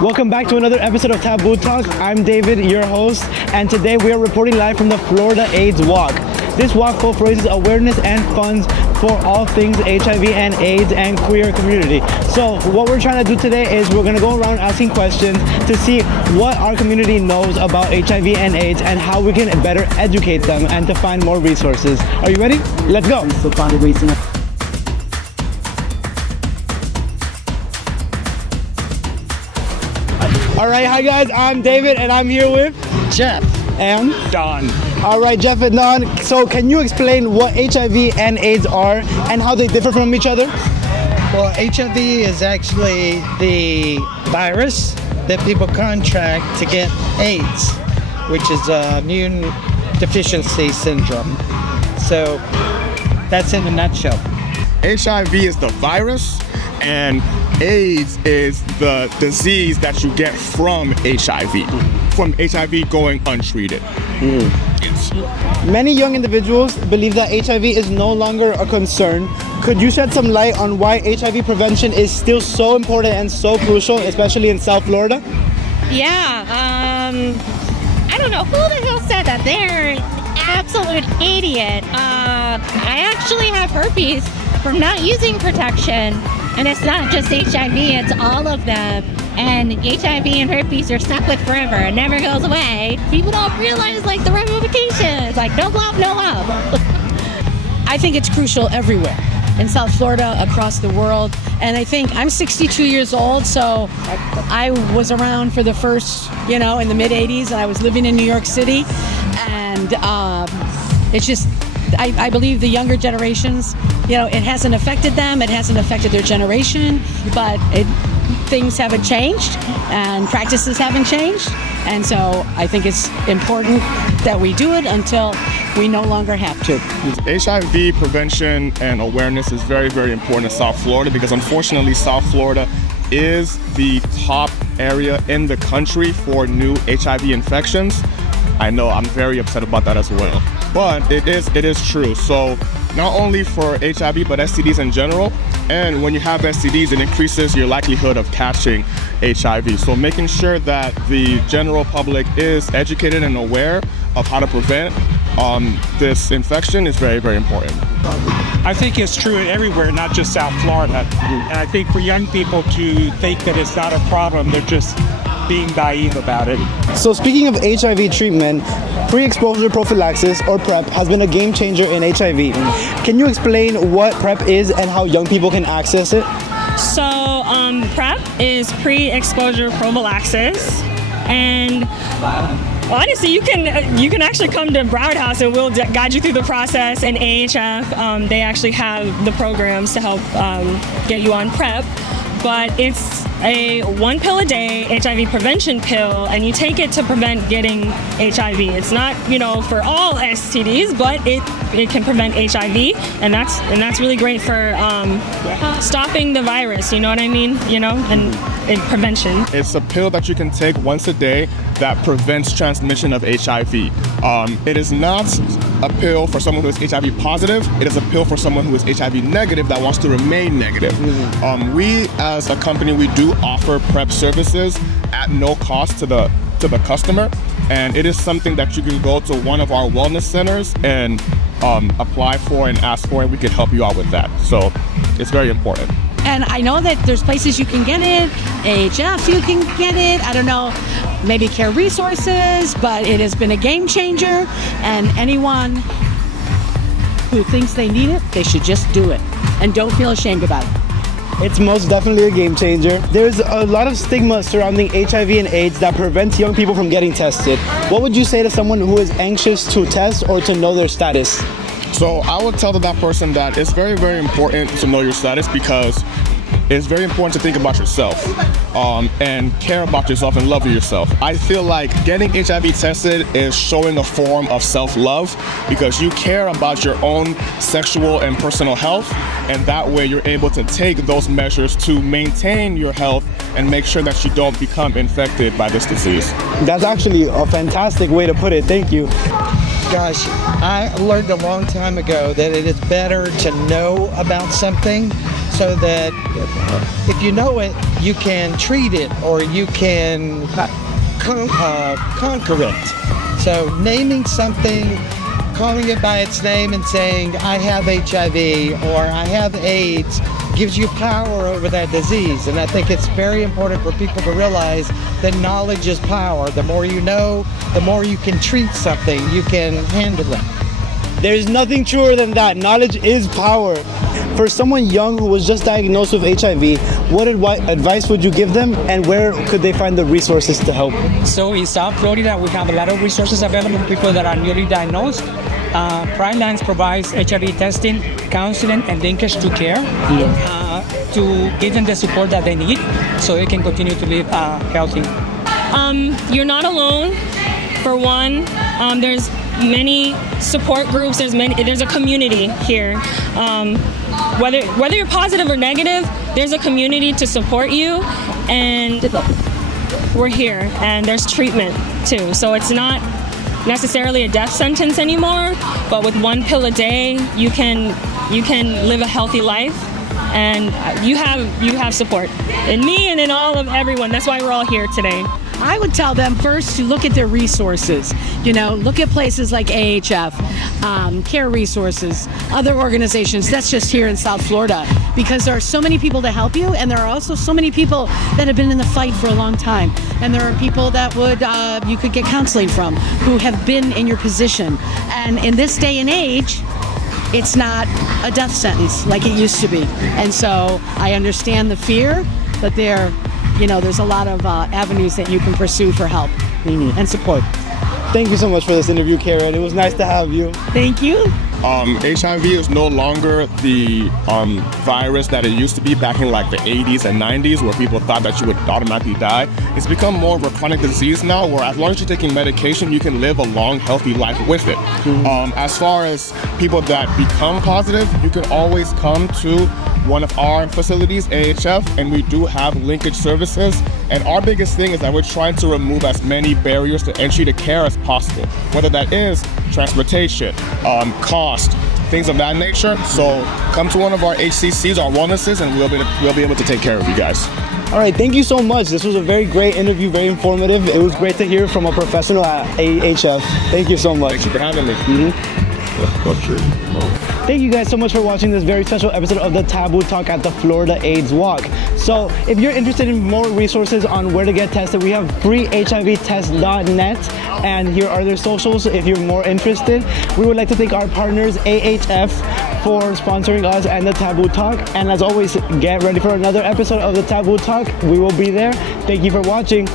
Welcome back to another episode of Taboo Talk. I'm David, your host, and today we are reporting live from the Florida AIDS Walk. This walk both raises awareness and funds for all things HIV and AIDS and queer community. So what we're trying to do today is we're going to go around asking questions to see what our community knows about HIV and AIDS and how we can better educate them and to find more resources. Are you ready? Let's go. All right, hi guys, I'm David and I'm here with Jeff and Don. All right, Jeff and Don, so can you explain what HIV and AIDS are and how they differ from each other? Well, HIV is actually the virus that people contract to get AIDS, which is immune deficiency syndrome. So that's in a nutshell. HIV is the virus and AIDS is the disease that you get from HIV going untreated. Yes. Many young individuals believe that HIV is no longer a concern. Could you shed some light on why HIV prevention is still so important and so crucial, especially in South Florida? Yeah, I don't know who the hell said that. They're an absolute idiot. I actually have herpes from not using protection. And it's not just HIV, it's all of them. And HIV and herpes are stuck with forever. It never goes away. People don't realize like the ramifications. Like no glove, no love. I think it's crucial everywhere. In South Florida, across the world. And I think I'm 62 years old, so I was around for the first, in the mid 80s, and I was living in New York City. And it's just, I believe the younger generations, it hasn't affected them, it hasn't affected their generation, but things haven't changed and practices haven't changed. And so I think it's important that we do it until we no longer have to. HIV prevention and awareness is very, very important in South Florida because unfortunately South Florida is the top area in the country for new HIV infections. I know I'm very upset about that as well. But it is true. So not only for HIV, but STDs in general. And when you have STDs, it increases your likelihood of catching HIV. So making sure that the general public is educated and aware of how to prevent this infection is very, very important. I think it's true everywhere, not just South Florida. And I think for young people to think that it's not a problem, they're just being naive about it. So speaking of HIV treatment, pre-exposure prophylaxis, or PrEP, has been a game changer in HIV. Can you explain what PrEP is and how young people can access it? So PrEP is pre-exposure prophylaxis, and honestly, you can actually come to Broward House and we'll guide you through the process. And AHF, they actually have the programs to help get you on PrEP. But it's a 1 pill a day HIV prevention pill, and you take it to prevent getting HIV. It's not, for all STDs, but it can prevent HIV, and that's really great for stopping the virus. You know what I mean? And prevention. It's a pill that you can take once a day that prevents transmission of HIV. It is not a pill for someone who is HIV positive. It is a pill for someone who is HIV negative that wants to remain negative. We as a company, we do offer PrEP services at no cost to the customer, and it is something that you can go to one of our wellness centers and apply for and ask for, and we can help you out with that. So it's very important. And I know that there's places you can get it, AHF you can get it, I don't know, maybe Care Resources, but it has been a game changer, and anyone who thinks they need it, they should just do it, and don't feel ashamed about it. It's most definitely a game changer. There's a lot of stigma surrounding HIV and AIDS that prevents young people from getting tested. What would you say to someone who is anxious to test or to know their status? So I would tell that person that it's very, very important to know your status because it's very important to think about yourself and care about yourself and love yourself. I feel like getting HIV tested is showing a form of self-love because you care about your own sexual and personal health, and that way you're able to take those measures to maintain your health and make sure that you don't become infected by this disease. That's actually a fantastic way to put it. Thank you. Gosh, I learned a long time ago that it is better to know about something so that if you know it, you can treat it or you can conquer it. So naming something, calling it by its name and saying, I have HIV or I have AIDS, gives you power over that disease. And I think it's very important for people to realize that knowledge is power. The more you know, the more you can treat something, you can handle it. There's nothing truer than that. Knowledge is power. For someone young who was just diagnosed with HIV, what advice would you give them, and where could they find the resources to help? So in South Florida, we have a lot of resources available for people that are newly diagnosed. Primelines provides HIV testing, counseling, and linkage to care to give them the support that they need so they can continue to live healthy. You're not alone. For one, there's many support groups. There's a community here. Whether you're positive or negative, there's a community to support you, and we're here. And there's treatment too. So it's not necessarily a death sentence anymore. But with one pill a day, you can live a healthy life, and you have support in me and in all of everyone. That's why we're all here today. I would tell them first to look at their resources. You know, look at places like AHF, Care Resources, other organizations. That's just here in South Florida, because there are so many people to help you, and there are also so many people that have been in the fight for a long time. And there are people that you could get counseling from who have been in your position. And in this day and age, it's not a death sentence like it used to be. And so I understand the fear, but there's a lot of avenues that you can pursue for help and support. Thank you so much for this interview, Karen. It was nice to have you. Thank you. HIV is no longer the virus that it used to be back in like the 80s and 90s, where people thought that you would automatically die. It's become more of a chronic disease now, where as long as you're taking medication, you can live a long, healthy life with it. As far as people that become positive, you can always come to one of our facilities, AHF, and we do have linkage services. And our biggest thing is that we're trying to remove as many barriers to entry to care as possible, whether that is transportation, cost, things of that nature. So come to one of our HCCs, our wellnesses, and we'll be able to take care of you guys. All right, thank you so much. This was a very great interview, very informative. It was great to hear from a professional at AHF. Thank you so much. Thank you for having me. Thank you guys so much for watching this very special episode of the Taboo Talk at the Florida AIDS Walk. So if you're interested in more resources on where to get tested, we have freehivtest.net, and here are their socials if you're more interested. We would like to thank our partners, AHF, for sponsoring us and the Taboo Talk. And as always, get ready for another episode of the Taboo Talk. We will be there. Thank you for watching.